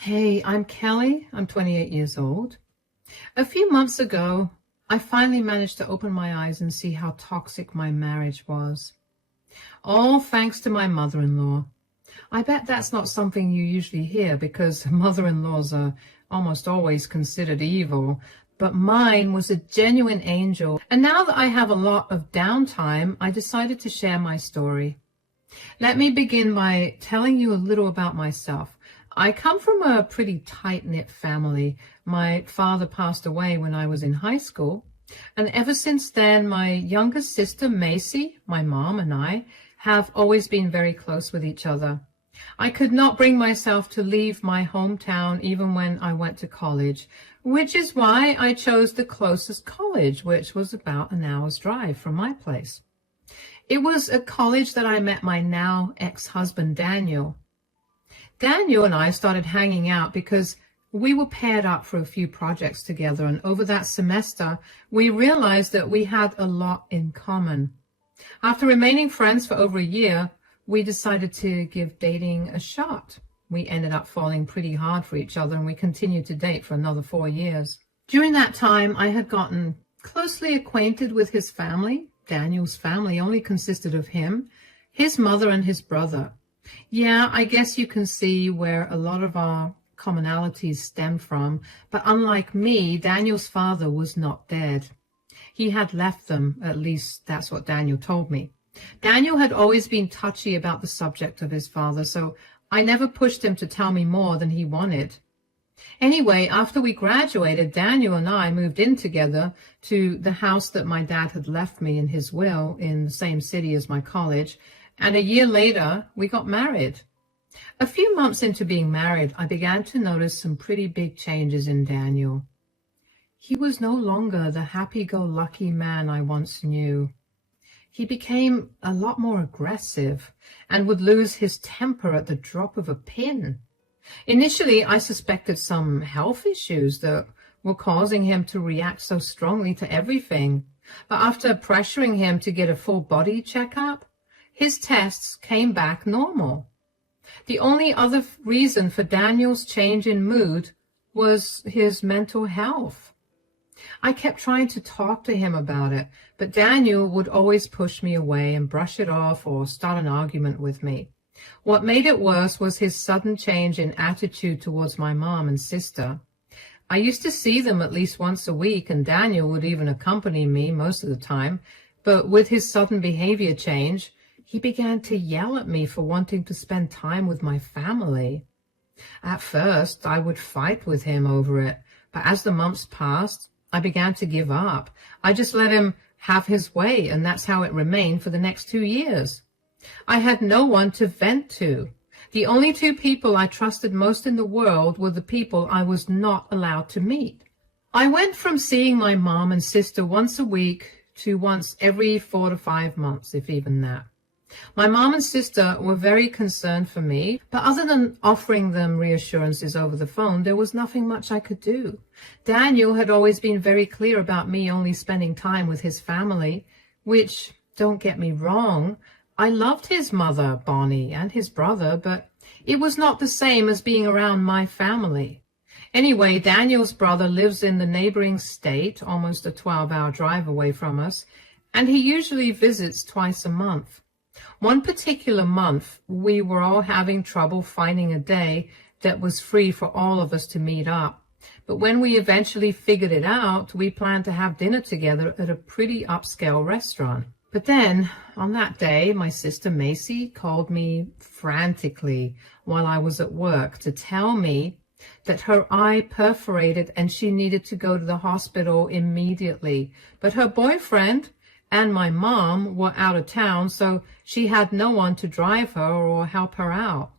Hey, I'm Kelly. I'm 28 years old. A few months ago, I finally managed to open my eyes and see how toxic my marriage was. All thanks to my mother-in-law. I bet that's not something you usually hear because mother-in-laws are almost always considered evil, but mine was a genuine angel. And now that I have a lot of downtime, I decided to share my story. Let me begin by telling you a little about myself. I come from a pretty tight-knit family. My father passed away when I was in high school, and ever since then, my younger sister, Macy, my mom, and I have always been very close with each other. I could not bring myself to leave my hometown even when I went to college, which is why I chose the closest college, which was about an hour's drive from my place. It was a college that I met my now ex-husband, Daniel. Daniel and I started hanging out because we were paired up for a few projects together, and over that semester, we realized that we had a lot in common. After remaining friends for over a year, we decided to give dating a shot. We ended up falling pretty hard for each other, and we continued to date for another 4 years. During that time, I had gotten closely acquainted with his family. Daniel's family only consisted of him, his mother, and his brother. Yeah, I guess you can see where a lot of our commonalities stem from, but unlike me, Daniel's father was not dead. He had left them, at least that's what Daniel told me. Daniel had always been touchy about the subject of his father, so I never pushed him to tell me more than he wanted. Anyway, after we graduated, Daniel and I moved in together to the house that my dad had left me in his will in the same city as my college, and a year later, we got married. A few months into being married, I began to notice some pretty big changes in Daniel. He was no longer the happy-go-lucky man I once knew. He became a lot more aggressive and would lose his temper at the drop of a pin. Initially, I suspected some health issues that were causing him to react so strongly to everything. But after pressuring him to get a full body checkup, his tests came back normal. The only other reason for Daniel's change in mood was his mental health. I kept trying to talk to him about it, but Daniel would always push me away and brush it off or start an argument with me. What made it worse was his sudden change in attitude towards my mom and sister. I used to see them at least once a week, and Daniel would even accompany me most of the time, but with his sudden behavior change, he began to yell at me for wanting to spend time with my family. At first, I would fight with him over it, but as the months passed, I began to give up. I just let him have his way, and that's how it remained for the next 2 years. I had no one to vent to. The only two people I trusted most in the world were the people I was not allowed to meet. I went from seeing my mom and sister once a week to once every 4 to 5 months, if even that. My mom and sister were very concerned for me, but other than offering them reassurances over the phone, there was nothing much I could do. Daniel had always been very clear about me only spending time with his family, which, don't get me wrong, I loved his mother, Bonnie, and his brother, but it was not the same as being around my family. Anyway, Daniel's brother lives in the neighboring state, almost a 12-hour drive away from us, and he usually visits twice a month. One particular month, we were all having trouble finding a day that was free for all of us to meet up. But when we eventually figured it out, we planned to have dinner together at a pretty upscale restaurant. But then, on that day, my sister Macy called me frantically while I was at work to tell me that her eye perforated and she needed to go to the hospital immediately. But her boyfriend and my mom were out of town, so she had no one to drive her or help her out.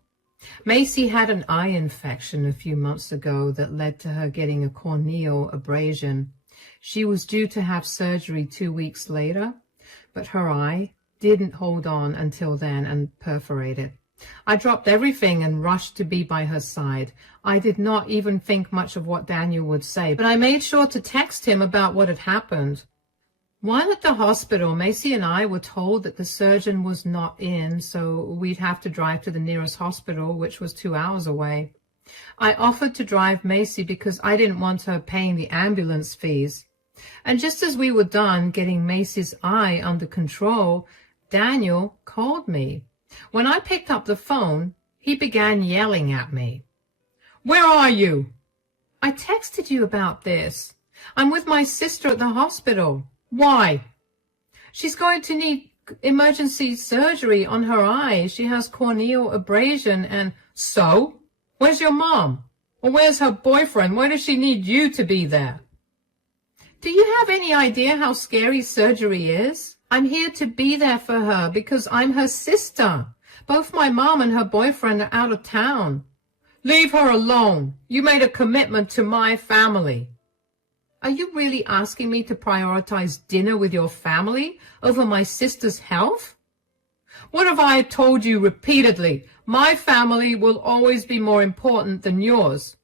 Macy had an eye infection a few months ago that led to her getting a corneal abrasion. She was due to have surgery 2 weeks later, but her eye didn't hold on until then and perforated. I dropped everything and rushed to be by her side. I did not even think much of what Daniel would say, but I made sure to text him about what had happened. While at the hospital, Macy and I were told that the surgeon was not in, so we'd have to drive to the nearest hospital, which was 2 hours away. I offered to drive Macy because I didn't want her paying the ambulance fees. And just as we were done getting Macy's eye under control, Daniel called me. When I picked up the phone, he began yelling at me. "Where are you?" "I texted you about this. I'm with my sister at the hospital." "Why?" "She's going to need emergency surgery on her eye. She has corneal abrasion and—" "So? Where's your mom? Or where's her boyfriend? Why does she need you to be there?" "Do you have any idea how scary surgery is? I'm here to be there for her because I'm her sister. Both my mom and her boyfriend are out of town." "Leave her alone. You made a commitment to my family." "Are you really asking me to prioritize dinner with your family over my sister's health?" "What have I told you repeatedly? My family will always be more important than yours."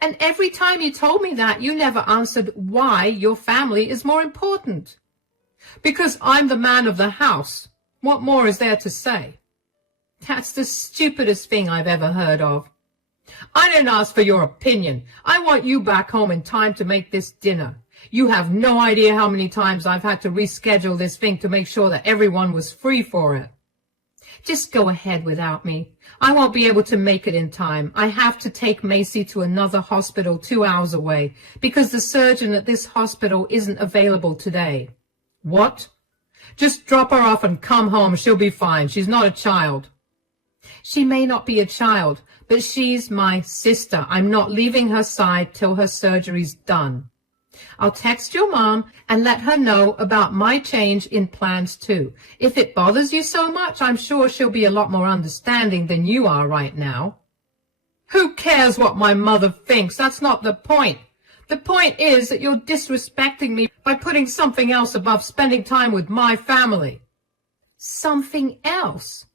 "And every time you told me that, you never answered why your family is more important." "Because I'm the man of the house. What more is there to say?" "That's the stupidest thing I've ever heard of." "I didn't ask for your opinion. I want you back home in time to make this dinner. You have no idea how many times I've had to reschedule this thing to make sure that everyone was free for it." "Just go ahead without me. I won't be able to make it in time. I have to take Macy to another hospital 2 hours away because the surgeon at this hospital isn't available today." "What?" "Just drop her off and come home. She'll be fine. She's not a child." "She may not be a child, but she's my sister. I'm not leaving her side till her surgery's done. I'll text your mom and let her know about my change in plans too. If it bothers you so much, I'm sure she'll be a lot more understanding than you are right now." "Who cares what my mother thinks? That's not the point. The point is that you're disrespecting me by putting something else above spending time with my family." "Something else?"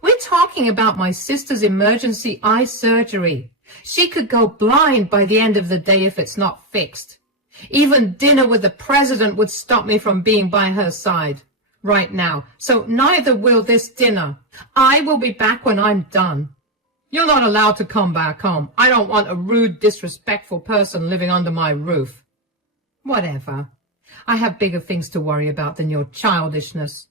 "We're talking about my sister's emergency eye surgery. She could go blind by the end of the day if it's not fixed. Even dinner with the president would stop me from being by her side right now. So neither will this dinner. I will be back when I'm done." "You're not allowed to come back home. I don't want a rude, disrespectful person living under my roof." "Whatever. I have bigger things to worry about than your childishness."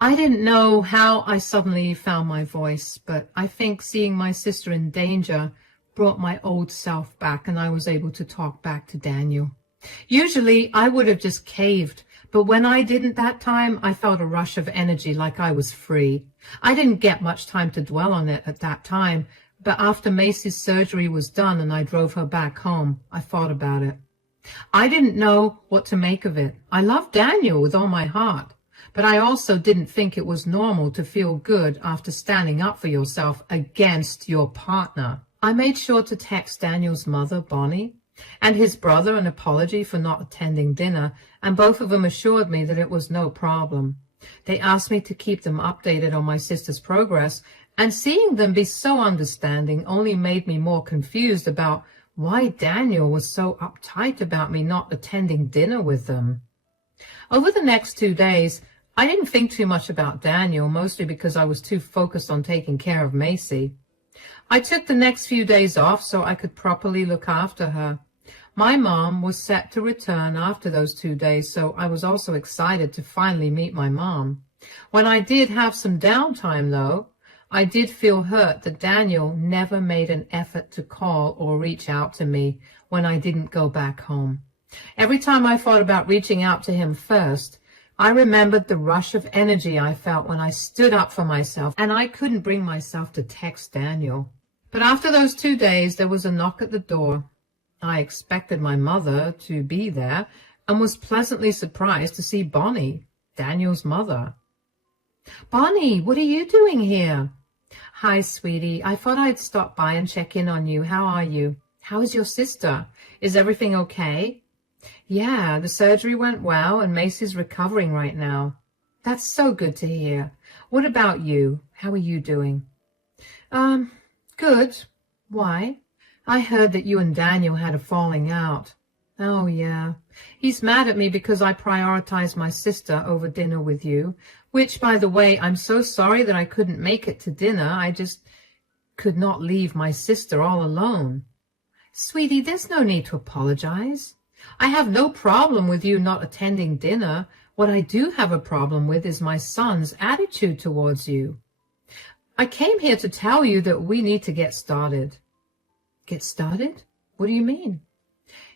I didn't know how I suddenly found my voice, but I think seeing my sister in danger brought my old self back, and I was able to talk back to Daniel. Usually I would have just caved, but when I didn't that time, I felt a rush of energy like I was free. I didn't get much time to dwell on it at that time, but after Macy's surgery was done and I drove her back home, I thought about it. I didn't know what to make of it. I loved Daniel with all my heart, but I also didn't think it was normal to feel good after standing up for yourself against your partner. I made sure to text Daniel's mother, Bonnie, and his brother an apology for not attending dinner, and both of them assured me that it was no problem. They asked me to keep them updated on my sister's progress, and seeing them be so understanding only made me more confused about why Daniel was so uptight about me not attending dinner with them. Over the next 2 days, I didn't think too much about Daniel, mostly because I was too focused on taking care of Macy. I took the next few days off so I could properly look after her. My mom was set to return after those 2 days, so I was also excited to finally meet my mom. When I did have some downtime, though, I did feel hurt that Daniel never made an effort to call or reach out to me when I didn't go back home. Every time I thought about reaching out to him first, I remembered the rush of energy I felt when I stood up for myself, and I couldn't bring myself to text Daniel. But after those 2 days, there was a knock at the door. I expected my mother to be there and was pleasantly surprised to see Bonnie, Daniel's mother. "Bonnie, what are you doing here?" "Hi, sweetie. I thought I'd stop by and check in on you. How are you? How is your sister? Is everything okay?" "Yeah, the surgery went well and Macy's recovering right now." "That's so good to hear. What about you? How are you doing?" Good. Why?" "I heard that you and Daniel had a falling out." "Oh, yeah. He's mad at me because I prioritized my sister over dinner with you, which, by the way, I'm so sorry that I couldn't make it to dinner. I just could not leave my sister all alone. Sweetie, there's no need to apologize. I have no problem with you not attending dinner. What I do have a problem with is my son's attitude towards you. I came here to tell you that we need to get started. Get started? What do you mean?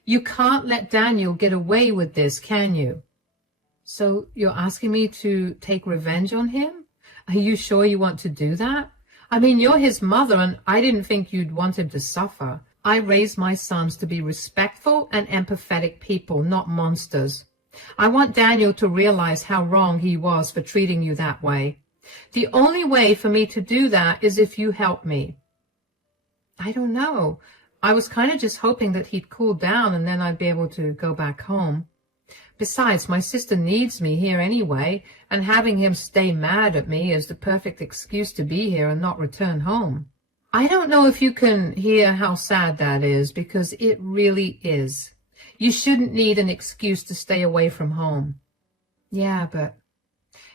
You can't let Daniel get away with this, can you? So you're asking me to take revenge on him? Are you sure you want to do that? I mean, you're his mother, and I didn't think you'd want him to suffer. I raised my sons to be respectful and empathetic people, not monsters. I want Daniel to realize how wrong he was for treating you that way. The only way for me to do that is if you help me. I don't know. I was kind of just hoping that he'd cool down and then I'd be able to go back home. Besides, my sister needs me here anyway, and having him stay mad at me is the perfect excuse to be here and not return home. I don't know if you can hear how sad that is, because it really is. You shouldn't need an excuse to stay away from home. Yeah, but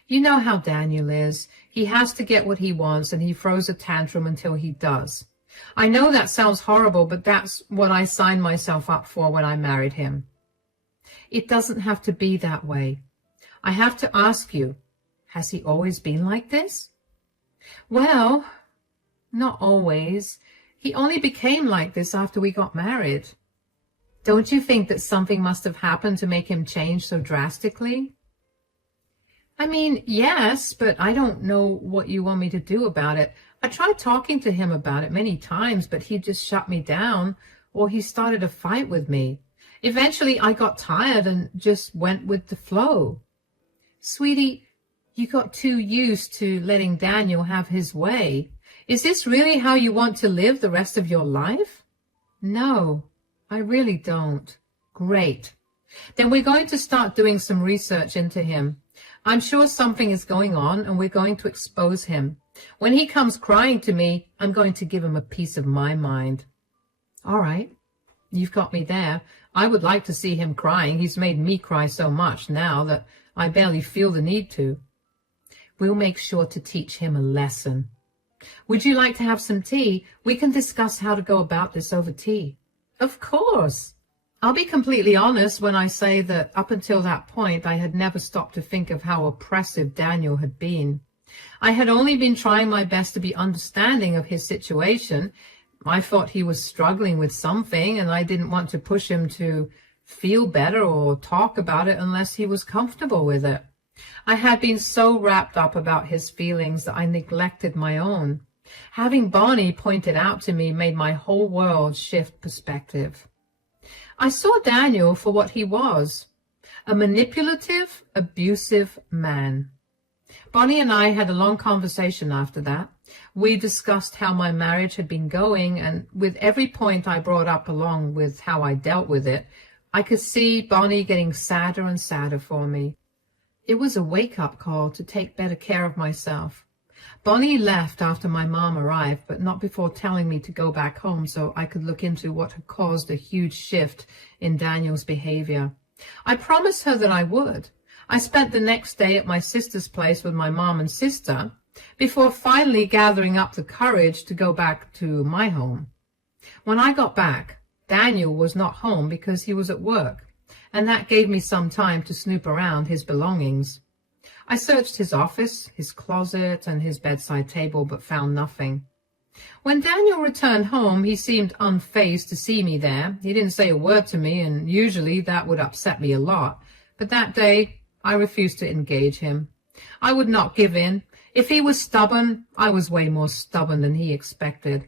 you know how Daniel is. He has to get what he wants, and he throws a tantrum until he does. I know that sounds horrible, but that's what I signed myself up for when I married him. It doesn't have to be that way. I have to ask you, has he always been like this? Well, not always. He only became like this after we got married. Don't you think that something must have happened to make him change so drastically? I mean, yes, but I don't know what you want me to do about it. I tried talking to him about it many times, but he just shut me down, or he started a fight with me. Eventually, I got tired and just went with the flow. Sweetie, you got too used to letting Daniel have his way. Is this really how you want to live the rest of your life? No, I really don't. Great. Then we're going to start doing some research into him. I'm sure something is going on, and we're going to expose him. When he comes crying to me, I'm going to give him a piece of my mind. All right. You've got me there. I would like to see him crying. He's made me cry so much now that I barely feel the need to. We'll make sure to teach him a lesson. Would you like to have some tea? We can discuss how to go about this over tea. Of course. I'll be completely honest when I say that up until that point, I had never stopped to think of how oppressive Daniel had been. I had only been trying my best to be understanding of his situation. I thought he was struggling with something, and I didn't want to push him to feel better or talk about it unless he was comfortable with it. I had been so wrapped up about his feelings that I neglected my own. Having Bonnie pointed out to me made my whole world shift perspective. I saw Daniel for what he was, a manipulative, abusive man. Bonnie and I had a long conversation after that. We discussed how my marriage had been going, and with every point I brought up along with how I dealt with it, I could see Bonnie getting sadder and sadder for me. It was a wake-up call to take better care of myself. Bonnie left after my mom arrived, but not before telling me to go back home so I could look into what had caused a huge shift in Daniel's behavior. I promised her that I would. I spent the next day at my sister's place with my mom and sister before finally gathering up the courage to go back to my home. When I got back, Daniel was not home because he was at work, and that gave me some time to snoop around his belongings. I searched his office, his closet, and his bedside table, but found nothing. When Daniel returned home, he seemed unfazed to see me there. He didn't say a word to me, and usually that would upset me a lot. But that day, I refused to engage him. I would not give in. If he was stubborn, I was way more stubborn than he expected.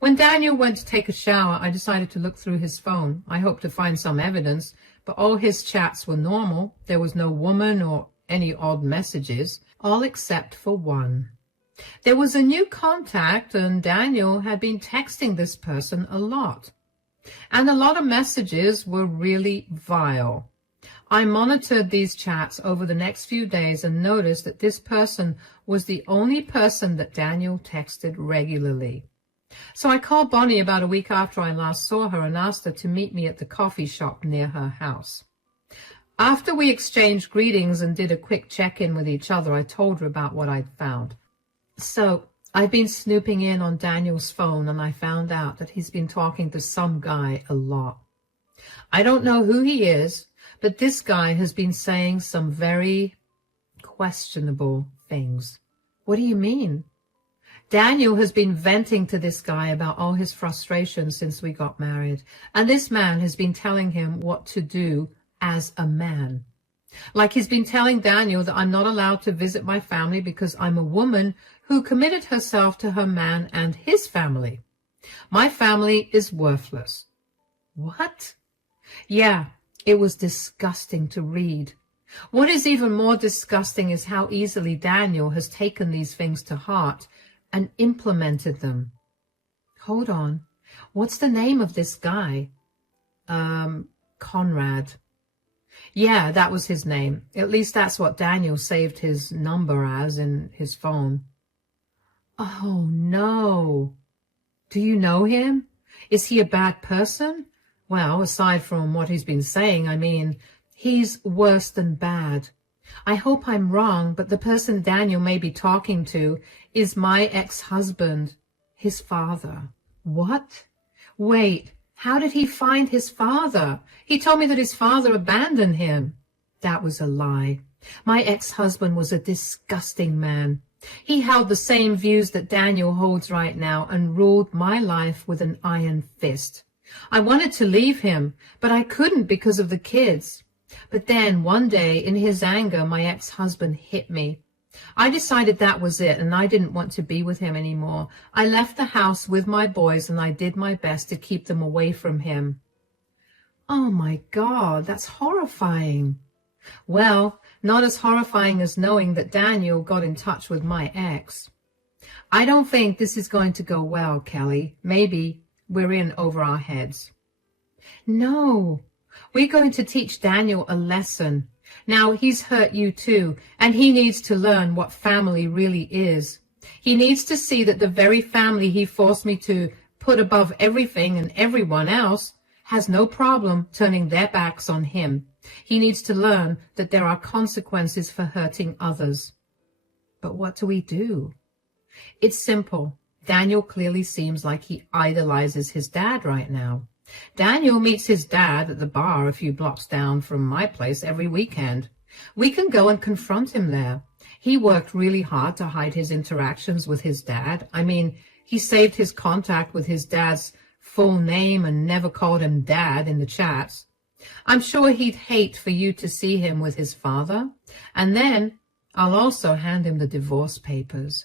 When Daniel went to take a shower, I decided to look through his phone. I hoped to find some evidence, but all his chats were normal. There was no woman or any odd messages, all except for one. There was a new contact, and Daniel had been texting this person a lot. And a lot of messages were really vile. I monitored these chats over the next few days and noticed that this person was the only person that Daniel texted regularly. So I called Bonnie about a week after I last saw her and asked her to meet me at the coffee shop near her house. After we exchanged greetings and did a quick check-in with each other, I told her about what I'd found. So I've been snooping in on Daniel's phone and I found out that he's been talking to some guy a lot. I don't know who he is, but this guy has been saying some very questionable things. What do you mean? Daniel has been venting to this guy about all his frustrations since we got married, and this man has been telling him what to do as a man. Like he's been telling Daniel that I'm not allowed to visit my family because I'm a woman who committed herself to her man and his family. My family is worthless. What? Yeah, it was disgusting to read. What is even more disgusting is how easily Daniel has taken these things to heart and implemented them. Hold on. What's the name of this guy? Conrad. Yeah, that was his name. At least that's what Daniel saved his number as in his phone. Oh, no. Do you know him? Is he a bad person? Well, aside from what he's been saying, I mean, he's worse than bad. I hope I'm wrong, but the person Daniel may be talking to is my ex-husband, his father. What? Wait, how did he find his father? He told me that his father abandoned him. That was a lie. My ex-husband was a disgusting man. He held the same views that Daniel holds right now and ruled my life with an iron fist. I wanted to leave him, but I couldn't because of the kids. But then one day, in his anger, my ex-husband hit me. I decided that was it, and I didn't want to be with him anymore. I left the house with my boys, and I did my best to keep them away from him. Oh, my God, that's horrifying. Well, not as horrifying as knowing that Daniel got in touch with my ex. I don't think this is going to go well, Kelly. Maybe we're in over our heads. No, we're going to teach Daniel a lesson. Now, he's hurt you too, and he needs to learn what family really is. He needs to see that the very family he forced me to put above everything and everyone else has no problem turning their backs on him. He needs to learn that there are consequences for hurting others. But what do we do? It's simple. Daniel clearly seems like he idolizes his dad right now. Daniel meets his dad at the bar a few blocks down from my place every weekend. We can go and confront him there. He worked really hard to hide his interactions with his dad. I mean, he saved his contact with his dad's full name and never called him Dad in the chats. I'm sure he'd hate for you to see him with his father. And then I'll also hand him the divorce papers.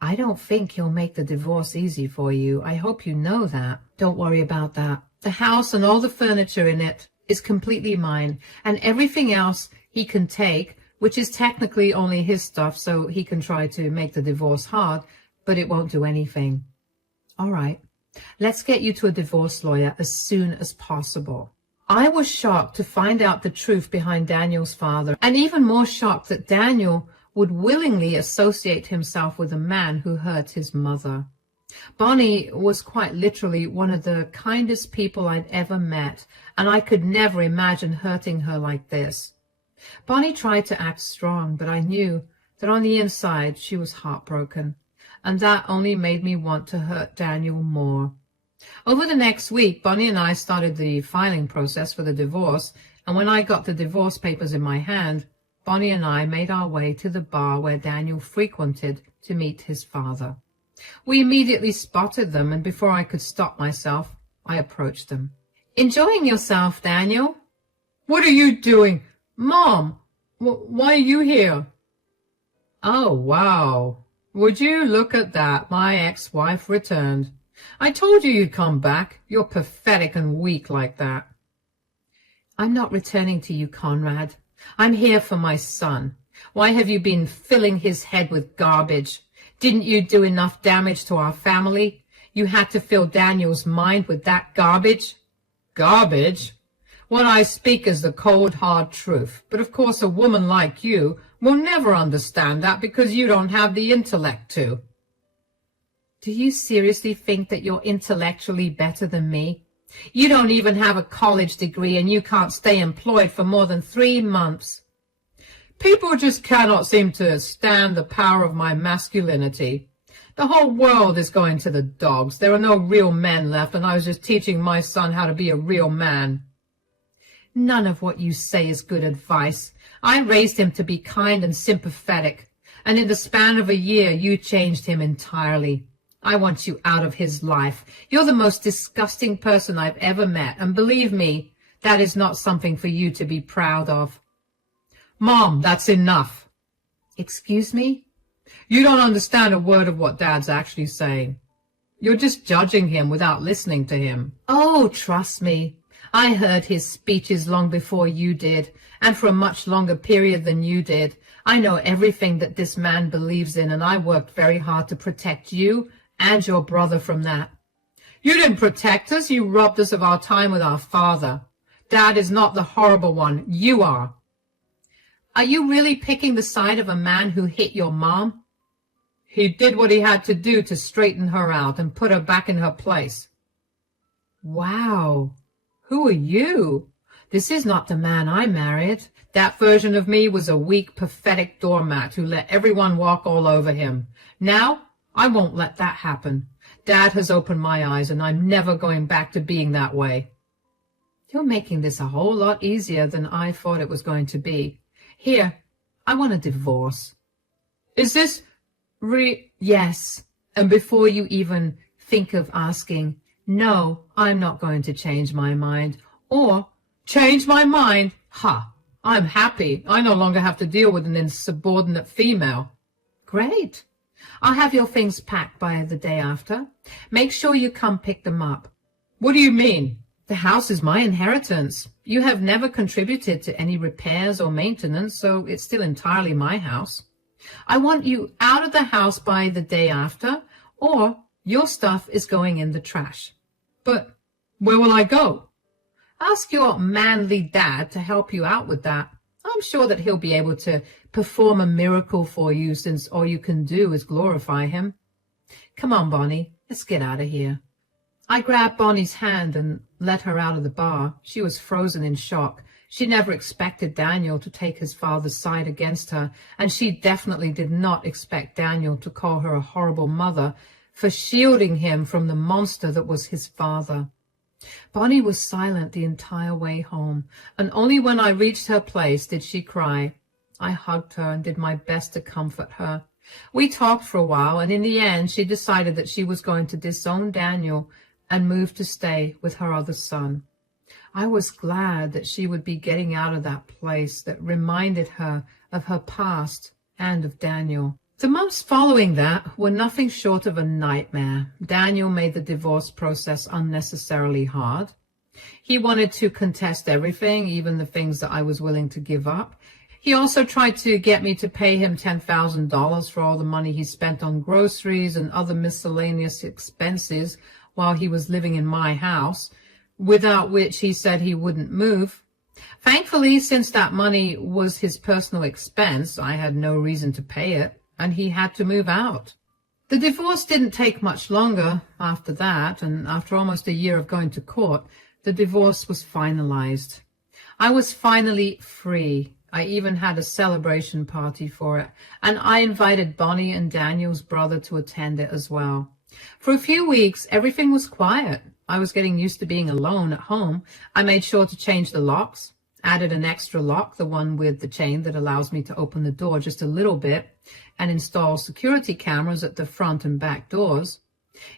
I don't think he'll make the divorce easy for you. I hope you know that. Don't worry about that. The house and all the furniture in it is completely mine, and everything else he can take, which is technically only his stuff, so he can try to make the divorce hard, but it won't do anything. All right, let's get you to a divorce lawyer as soon as possible. I was shocked to find out the truth behind Daniel's father, and even more shocked that Daniel would willingly associate himself with a man who hurt his mother. Bonnie was quite literally one of the kindest people I'd ever met, and I could never imagine hurting her like this. Bonnie tried to act strong, but I knew that on the inside she was heartbroken, and that only made me want to hurt Daniel more. Over the next week, Bonnie and I started the filing process for the divorce, and when I got the divorce papers in my hand, Bonnie and I made our way to the bar where Daniel frequented to meet his father. We immediately spotted them, and before I could stop myself, I approached them. "Enjoying yourself, Daniel?" "What are you doing? Mom, why are you here?" "Oh, wow. Would you look at that? My ex-wife returned. I told you you'd come back. You're pathetic and weak like that." "I'm not returning to you, Conrad. I'm here for my son. Why have you been filling his head with garbage? Didn't you do enough damage to our family? You had to fill Daniel's mind with that garbage?" "Garbage? What I speak is the cold, hard truth. But of course a woman like you will never understand that because you don't have the intellect to." "Do you seriously think that you're intellectually better than me? You don't even have a college degree and you can't stay employed for more than 3 months. People just cannot seem to stand the power of my masculinity. The whole world is going to the dogs. There are no real men left, and I was just teaching my son how to be a real man. None of what you say is good advice. I raised him to be kind and sympathetic, and in the span of a year you changed him entirely. I want you out of his life. You're the most disgusting person I've ever met, and believe me, that is not something for you to be proud of. Mom, that's enough. Excuse me? You don't understand a word of what Dad's actually saying. You're just judging him without listening to him. Oh, trust me. I heard his speeches long before you did, and for a much longer period than you did. I know everything that this man believes in, and I worked very hard to protect you and your brother from that. You didn't protect us. You robbed us of our time with our father. Dad is not the horrible one. You are. Are you really picking the side of a man who hit your mom? He did what he had to do to straighten her out and put her back in her place. Wow. Who are you? This is not the man I married. That version of me was a weak, pathetic doormat who let everyone walk all over him. Now, I won't let that happen. Dad has opened my eyes, and I'm never going back to being that way. You're making this a whole lot easier than I thought it was going to be. Here, I want a divorce. Is this Yes, and before you even think of asking, no, I'm not going to change my mind. Or, change my mind? Ha! I'm happy. I no longer have to deal with an insubordinate female. Great. I'll have your things packed by the day after. Make sure you come pick them up. What do you mean? The house is my inheritance. You have never contributed to any repairs or maintenance, so it's still entirely my house. I want you out of the house by the day after, or your stuff is going in the trash. But where will I go? Ask your manly dad to help you out with that. I'm sure that he'll be able to perform a miracle for you, since all you can do is glorify him. Come on, Bonnie, let's get out of here. I grabbed Bonnie's hand and let her out of the bar. She was frozen in shock. She never expected Daniel to take his father's side against her, and she definitely did not expect Daniel to call her a horrible mother for shielding him from the monster that was his father. Bonnie was silent the entire way home, and only when I reached her place did she cry. I hugged her and did my best to comfort her. We talked for a while, and in the end she decided that she was going to disown Daniel and move to stay with her other son. I was glad that she would be getting out of that place that reminded her of her past and of Daniel. The months following that were nothing short of a nightmare. Daniel made the divorce process unnecessarily hard. He wanted to contest everything, even the things that I was willing to give up. He also tried to get me to pay him $10,000 for all the money he spent on groceries and other miscellaneous expenses while he was living in my house, without which he said he wouldn't move. Thankfully, since that money was his personal expense, I had no reason to pay it, and he had to move out. The divorce didn't take much longer after that, and after almost a year of going to court, the divorce was finalized. I was finally free. I even had a celebration party for it, and I invited Bonnie and Daniel's brother to attend it as well. For a few weeks, everything was quiet. I was getting used to being alone at home. I made sure to change the locks, added an extra lock, the one with the chain that allows me to open the door just a little bit, and install security cameras at the front and back doors.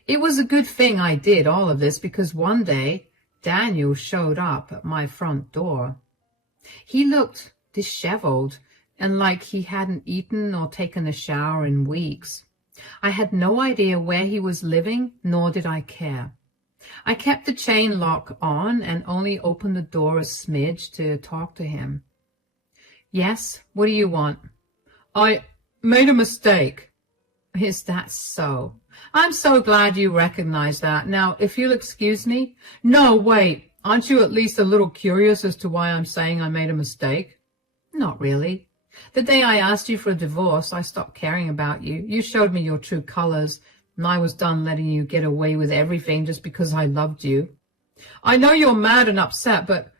It was a good thing I did all of this, because one day Daniel showed up at my front door. He looked disheveled and like he hadn't eaten or taken a shower in weeks. I had no idea where he was living, nor did I care. I kept the chain lock on and only opened the door a smidge to talk to him. Yes, what do you want? I made a mistake. Is that so? I'm so glad you recognize that. Now, if you'll excuse me. No, wait. Aren't you at least a little curious as to why I'm saying I made a mistake? Not really. The day I asked you for a divorce, I stopped caring about you. You showed me your true colors, and I was done letting you get away with everything just because I loved you. I know you're mad and upset, but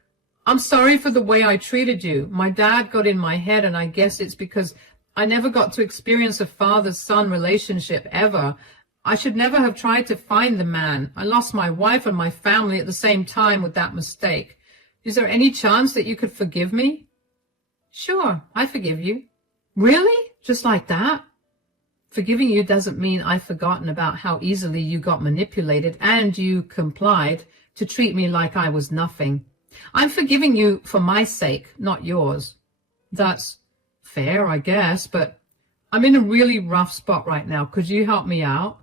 I'm sorry for the way I treated you. My dad got in my head, and I guess it's because I never got to experience a father-son relationship ever. I should never have tried to find the man. I lost my wife and my family at the same time with that mistake. Is there any chance that you could forgive me? Sure, I forgive you. Really? Just like that? Forgiving you doesn't mean I've forgotten about how easily you got manipulated and you complied to treat me like I was nothing. I'm forgiving you for my sake, not yours. That's fair, I guess, but I'm in a really rough spot right now. Could you help me out?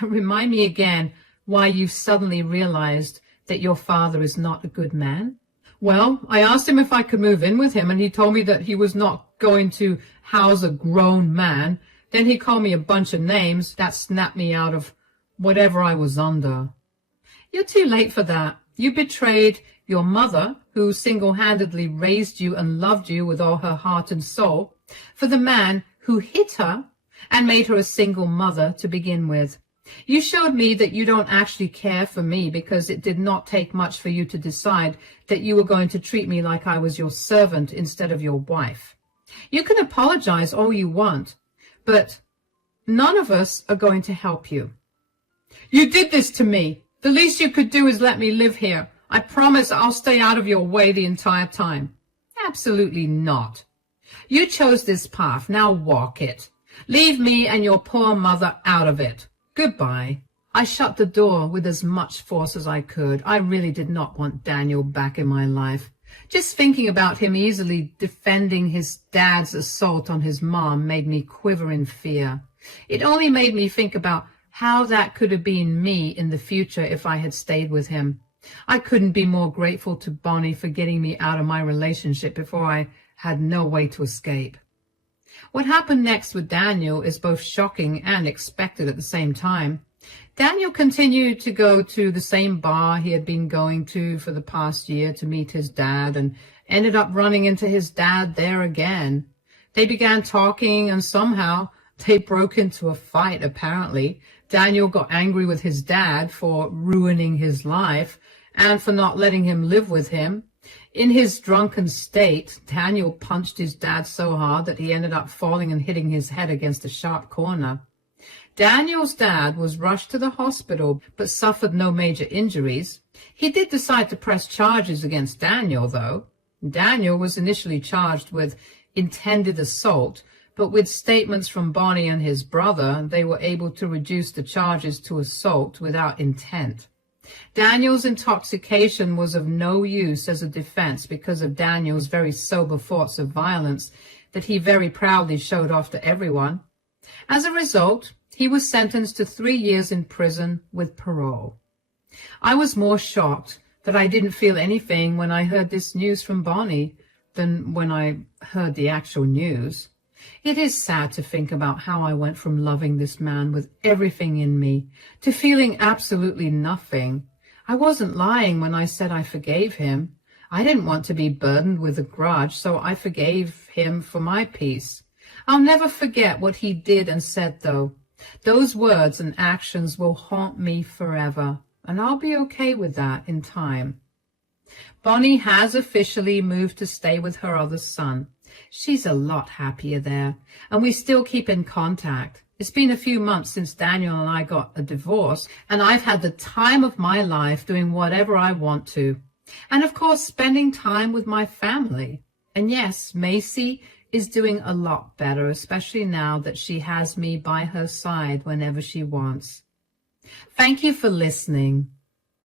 Remind me again why you've suddenly realized that your father is not a good man. Well, I asked him if I could move in with him, and he told me that he was not going to house a grown man. Then he called me a bunch of names that snapped me out of whatever I was under. You're too late for that. You betrayed your mother, who single-handedly raised you and loved you with all her heart and soul, for the man who hit her and made her a single mother to begin with. You showed me that you don't actually care for me because it did not take much for you to decide that you were going to treat me like I was your servant instead of your wife. You can apologize all you want, but none of us are going to help you. You did this to me. The least you could do is let me live here. I promise I'll stay out of your way the entire time. Absolutely not. You chose this path. Now walk it. Leave me and your poor mother out of it. Goodbye. I shut the door with as much force as I could. I really did not want Daniel back in my life. Just thinking about him easily defending his dad's assault on his mom made me quiver in fear. It only made me think about how that could have been me in the future if I had stayed with him. I couldn't be more grateful to Bonnie for getting me out of my relationship before I had no way to escape. What happened next with Daniel is both shocking and expected at the same time. Daniel continued to go to the same bar he had been going to for the past year to meet his dad, and ended up running into his dad there again. They began talking, and somehow they broke into a fight, apparently. Daniel got angry with his dad for ruining his life and for not letting him live with him. In his drunken state, Daniel punched his dad so hard that he ended up falling and hitting his head against a sharp corner. Daniel's dad was rushed to the hospital but suffered no major injuries. He did decide to press charges against Daniel, though. Daniel was initially charged with intended assault, but with statements from Bonnie and his brother, they were able to reduce the charges to assault without intent. Daniel's intoxication was of no use as a defense because of Daniel's very sober thoughts of violence that he very proudly showed off to everyone. As a result, he was sentenced to 3 years in prison with parole. I was more shocked that I didn't feel anything when I heard this news from Bonnie than when I heard the actual news. It is sad to think about how I went from loving this man with everything in me to feeling absolutely nothing. I wasn't lying when I said I forgave him. I didn't want to be burdened with a grudge, so I forgave him for my peace. I'll never forget what he did and said, though. Those words and actions will haunt me forever, and I'll be okay with that in time. Bonnie has officially moved to stay with her other son. She's a lot happier there, and we still keep in contact. It's been a few months since Daniel and I got a divorce, and I've had the time of my life doing whatever I want to. And of course, spending time with my family. And yes, Macy is doing a lot better, especially now that she has me by her side whenever she wants. Thank you for listening.